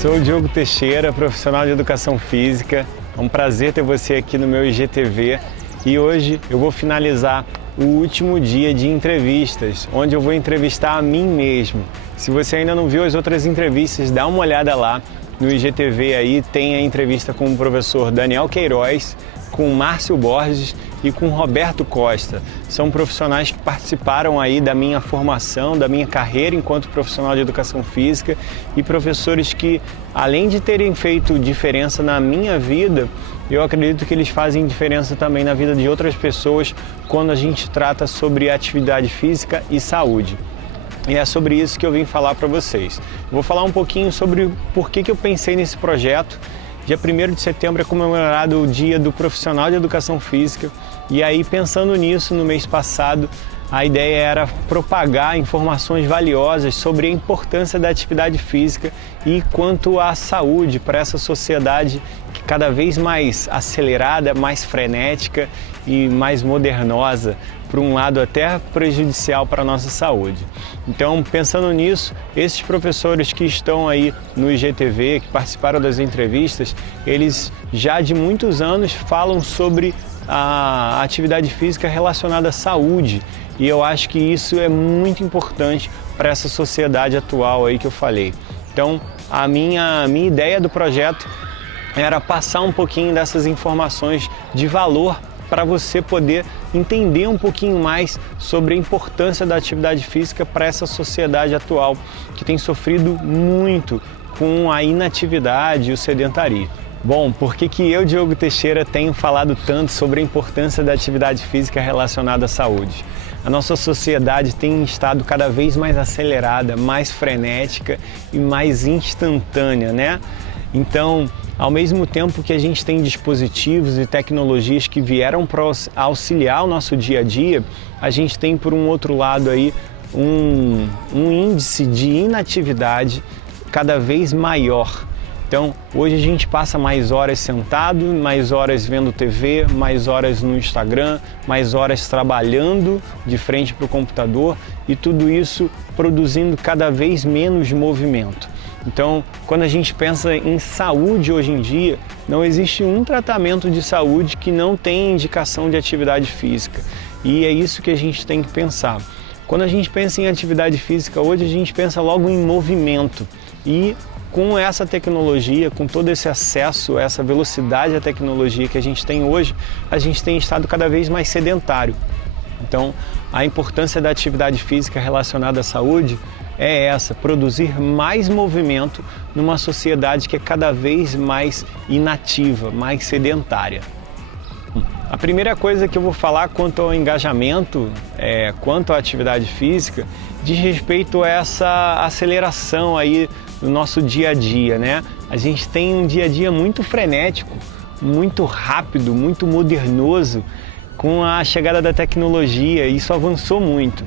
Sou o Diogo Teixeira, profissional de educação física. É um prazer ter você aqui no meu IGTV e hoje eu vou finalizar o último dia de entrevistas, onde eu vou entrevistar a mim mesmo. Se você ainda não viu as outras entrevistas, dá uma olhada lá no IGTV aí, tem a entrevista com o professor Daniel Queiroz, com o Márcio Borges e com o Roberto Costa. São profissionais que participaram aí da minha formação, da minha carreira enquanto profissional de educação física e professores que, além de terem feito diferença na minha vida, eu acredito que eles fazem diferença também na vida de outras pessoas quando a gente trata sobre atividade física e saúde. E é sobre isso que eu vim falar para vocês. Vou falar um pouquinho sobre por que eu pensei nesse projeto. Dia 1º de setembro é comemorado o Dia do Profissional de Educação Física e aí, pensando nisso, no mês passado, a ideia era propagar informações valiosas sobre a importância da atividade física e quanto à saúde para essa sociedade que cada vez mais acelerada, mais frenética e mais modernosa, por um lado até prejudicial para a nossa saúde. Então, pensando nisso, esses professores que estão aí no IGTV, que participaram das entrevistas, eles já de muitos anos falam sobre a atividade física relacionada à saúde. E eu acho que isso é muito importante para essa sociedade atual aí que eu falei. Então, a minha ideia do projeto era passar um pouquinho dessas informações de valor para você poder entender um pouquinho mais sobre a importância da atividade física para essa sociedade atual, que tem sofrido muito com a inatividade e o sedentarismo. Bom, por que eu, Diogo Teixeira, tenho falado tanto sobre a importância da atividade física relacionada à saúde? A nossa sociedade tem estado cada vez mais acelerada, mais frenética e mais instantânea, né? Então, ao mesmo tempo que a gente tem dispositivos e tecnologias que vieram para auxiliar o nosso dia a dia, a gente tem, por um outro lado, aí, um índice de inatividade cada vez maior. Então, hoje a gente passa mais horas sentado, mais horas vendo TV, mais horas no Instagram, mais horas trabalhando de frente para o computador e tudo isso produzindo cada vez menos movimento. Então, quando a gente pensa em saúde hoje em dia, não existe um tratamento de saúde que não tenha indicação de atividade física. E é isso que a gente tem que pensar. Quando a gente pensa em atividade física hoje, a gente pensa logo em movimento. E com essa tecnologia, com todo esse acesso, essa velocidade à tecnologia que a gente tem hoje, a gente tem estado cada vez mais sedentário. Então, a importância da atividade física relacionada à saúde é essa, produzir mais movimento numa sociedade que é cada vez mais inativa, mais sedentária. A primeira coisa que eu vou falar quanto ao engajamento, quanto à atividade física, diz respeito a essa aceleração aí no nosso dia a dia, né? A gente tem um dia a dia muito frenético, muito rápido, muito modernoso, com a chegada da tecnologia, e isso avançou muito.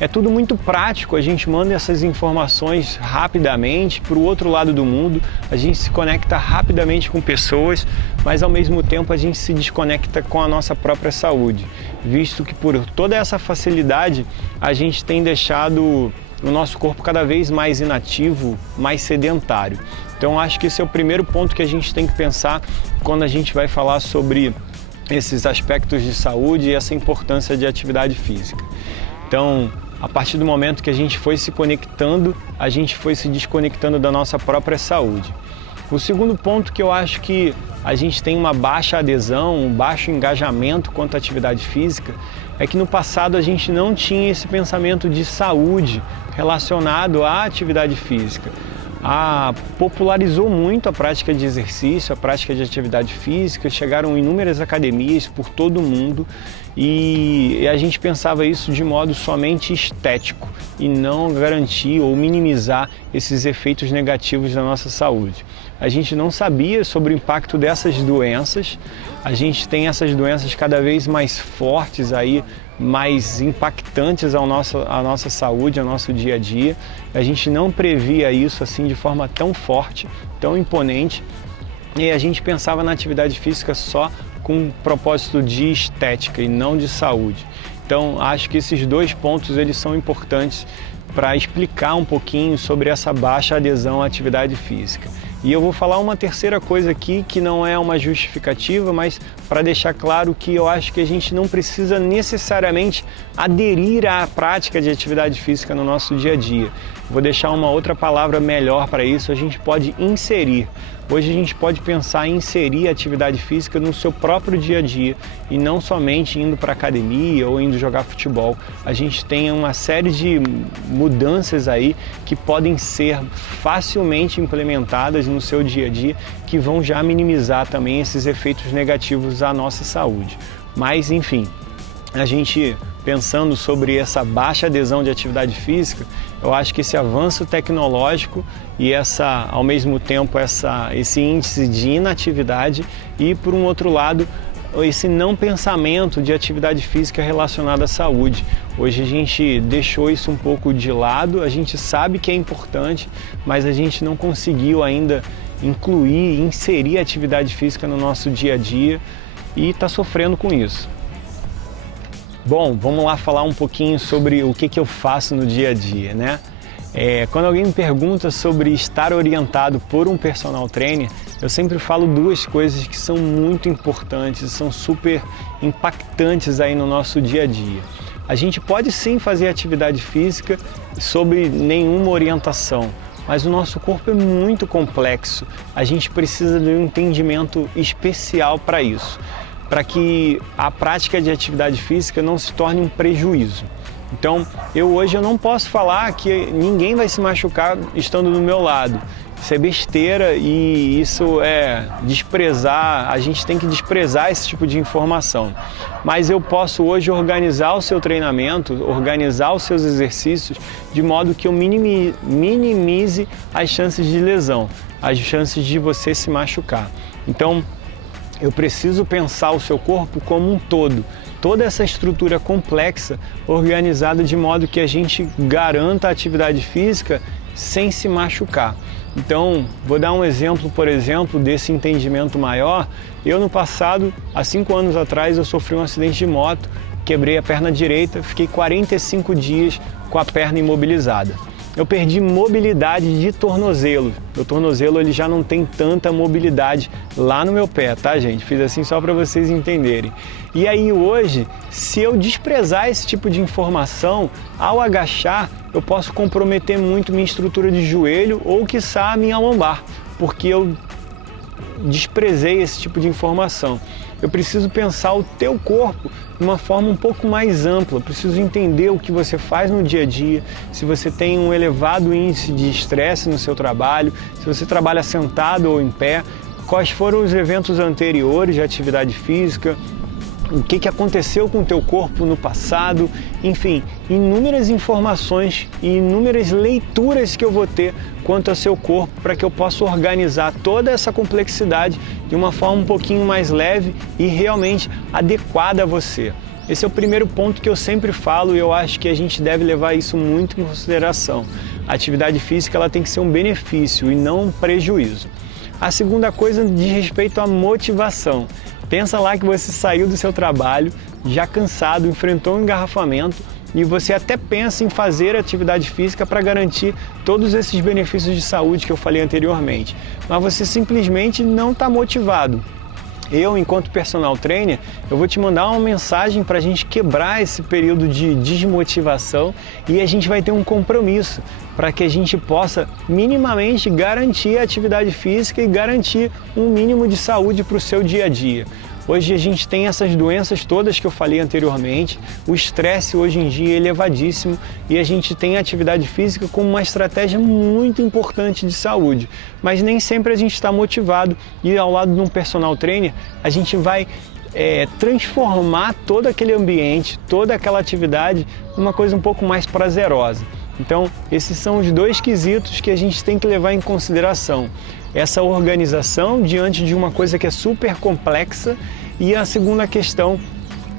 É tudo muito prático, a gente manda essas informações rapidamente para o outro lado do mundo, a gente se conecta rapidamente com pessoas, mas ao mesmo tempo a gente se desconecta com a nossa própria saúde, visto que por toda essa facilidade a gente tem deixado o nosso corpo cada vez mais inativo, mais sedentário. Então acho que esse é o primeiro ponto que a gente tem que pensar quando a gente vai falar sobre esses aspectos de saúde e essa importância de atividade física. Então, a partir do momento que a gente foi se conectando, a gente foi se desconectando da nossa própria saúde. O segundo ponto que eu acho que a gente tem uma baixa adesão, um baixo engajamento quanto à atividade física, é que no passado a gente não tinha esse pensamento de saúde relacionado à atividade física. Popularizou muito a prática de exercício, a prática de atividade física, chegaram inúmeras academias por todo o mundo e a gente pensava isso de modo somente estético e não garantir ou minimizar esses efeitos negativos na nossa saúde. A gente não sabia sobre o impacto dessas doenças, a gente tem essas doenças cada vez mais fortes aí, mais impactantes à nossa saúde, ao nosso dia a dia. A gente não previa isso assim de forma tão forte, tão imponente, e a gente pensava na atividade física só com propósito de estética e não de saúde. Então, acho que esses dois pontos eles são importantes para explicar um pouquinho sobre essa baixa adesão à atividade física. E eu vou falar uma terceira coisa aqui que não é uma justificativa, mas para deixar claro que eu acho que a gente não precisa necessariamente aderir à prática de atividade física no nosso dia a dia. Vou deixar uma outra palavra melhor para isso, a gente pode inserir. Hoje a gente pode pensar em inserir a atividade física no seu próprio dia a dia e não somente indo para a academia ou indo jogar futebol. A gente tem uma série de mudanças aí que podem ser facilmente implementadas no seu dia a dia que vão já minimizar também esses efeitos negativos à nossa saúde. Mas enfim, a gente pensando sobre essa baixa adesão de atividade física, eu acho que esse avanço tecnológico e ao mesmo tempo esse índice de inatividade e, por um outro lado, esse não pensamento de atividade física relacionada à saúde. Hoje a gente deixou isso um pouco de lado, a gente sabe que é importante, mas a gente não conseguiu ainda inserir a atividade física no nosso dia a dia e está sofrendo com isso. Bom, vamos lá falar um pouquinho sobre o que eu faço no dia a dia, né? Quando alguém me pergunta sobre estar orientado por um personal trainer, eu sempre falo duas coisas que são muito importantes, são super impactantes aí no nosso dia a dia. A gente pode sim fazer atividade física sob nenhuma orientação, mas o nosso corpo é muito complexo, a gente precisa de um entendimento especial para isso, para que a prática de atividade física não se torne um prejuízo. Então, hoje eu não posso falar que ninguém vai se machucar estando do meu lado. Isso é besteira e isso é desprezar, a gente tem que desprezar esse tipo de informação. Mas eu posso hoje organizar o seu treinamento, organizar os seus exercícios de modo que eu minimize as chances de lesão, as chances de você se machucar. Então, eu preciso pensar o seu corpo como um todo, toda essa estrutura complexa organizada de modo que a gente garanta a atividade física sem se machucar. Então, vou dar um exemplo, por exemplo, desse entendimento maior. Eu no passado, há 5 anos atrás, eu sofri um acidente de moto, quebrei a perna direita, fiquei 45 dias com a perna imobilizada. Eu perdi mobilidade de tornozelo. Meu tornozelo ele já não tem tanta mobilidade lá no meu pé, tá, gente? Fiz assim só para vocês entenderem. E aí hoje, se eu desprezar esse tipo de informação, ao agachar, eu posso comprometer muito minha estrutura de joelho ou, quiçá, a minha lombar, porque eu desprezei esse tipo de informação. Eu preciso pensar o teu corpo de uma forma um pouco mais ampla, eu preciso entender o que você faz no dia a dia, se você tem um elevado índice de estresse no seu trabalho, se você trabalha sentado ou em pé, quais foram os eventos anteriores de atividade física, o que aconteceu com o teu corpo no passado, enfim, inúmeras informações e inúmeras leituras que eu vou ter quanto ao seu corpo para que eu possa organizar toda essa complexidade de uma forma um pouquinho mais leve e realmente adequada a você. Esse é o primeiro ponto que eu sempre falo e eu acho que a gente deve levar isso muito em consideração. A atividade física ela tem que ser um benefício e não um prejuízo. A segunda coisa diz respeito à motivação. Pensa lá que você saiu do seu trabalho, já cansado, enfrentou um engarrafamento e você até pensa em fazer atividade física para garantir todos esses benefícios de saúde que eu falei anteriormente. Mas você simplesmente não está motivado. Eu, enquanto personal trainer, eu vou te mandar uma mensagem para a gente quebrar esse período de desmotivação e a gente vai ter um compromisso para que a gente possa minimamente garantir a atividade física e garantir um mínimo de saúde para o seu dia a dia. Hoje a gente tem essas doenças todas que eu falei anteriormente, o estresse hoje em dia é elevadíssimo e a gente tem a atividade física como uma estratégia muito importante de saúde, mas nem sempre a gente está motivado e ao lado de um personal trainer a gente vai transformar todo aquele ambiente, toda aquela atividade numa coisa um pouco mais prazerosa. Então, esses são os dois quesitos que a gente tem que levar em consideração. Essa organização diante de uma coisa que é super complexa e a segunda questão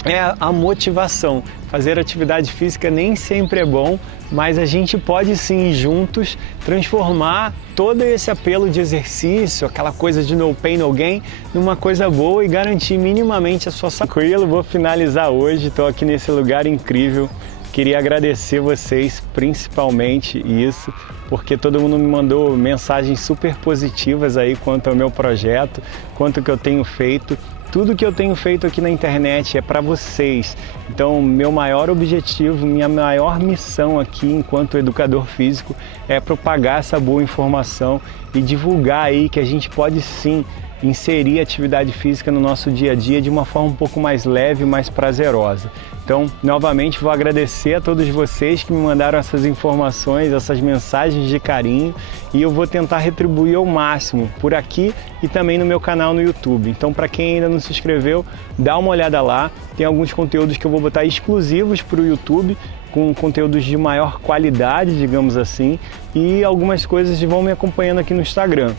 é a motivação. Fazer atividade física nem sempre é bom, mas a gente pode sim juntos transformar todo esse apelo de exercício, aquela coisa de no pain, no gain, numa coisa boa e garantir minimamente a sua saúde. Tranquilo, vou finalizar hoje, estou aqui nesse lugar incrível, Queria agradecer vocês, principalmente isso, porque todo mundo me mandou mensagens super positivas aí quanto ao meu projeto, quanto que eu tenho feito. Tudo que eu tenho feito aqui na internet é para vocês. Então, meu maior objetivo, minha maior missão aqui enquanto educador físico é propagar essa boa informação e divulgar aí que a gente pode sim inserir atividade física no nosso dia a dia de uma forma um pouco mais leve e mais prazerosa. Então, novamente, vou agradecer a todos vocês que me mandaram essas informações, essas mensagens de carinho, e eu vou tentar retribuir ao máximo por aqui e também no meu canal no YouTube. Então, para quem ainda não se inscreveu, dá uma olhada lá. Tem alguns conteúdos que eu vou botar exclusivos para o YouTube, com conteúdos de maior qualidade, digamos assim, e algumas coisas vão me acompanhando aqui no Instagram.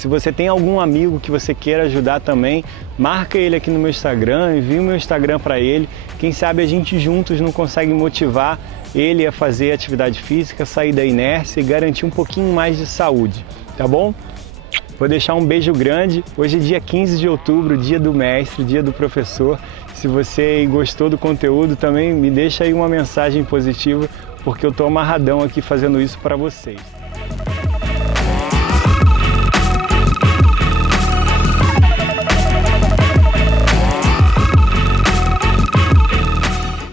Se você tem algum amigo que você queira ajudar também, marca ele aqui no meu Instagram, envia o meu Instagram para ele. Quem sabe a gente juntos não consegue motivar ele a fazer atividade física, sair da inércia e garantir um pouquinho mais de saúde, tá bom? Vou deixar um beijo grande. Hoje é dia 15 de outubro, dia do mestre, dia do professor. Se você gostou do conteúdo, também me deixa aí uma mensagem positiva, porque eu estou amarradão aqui fazendo isso para vocês.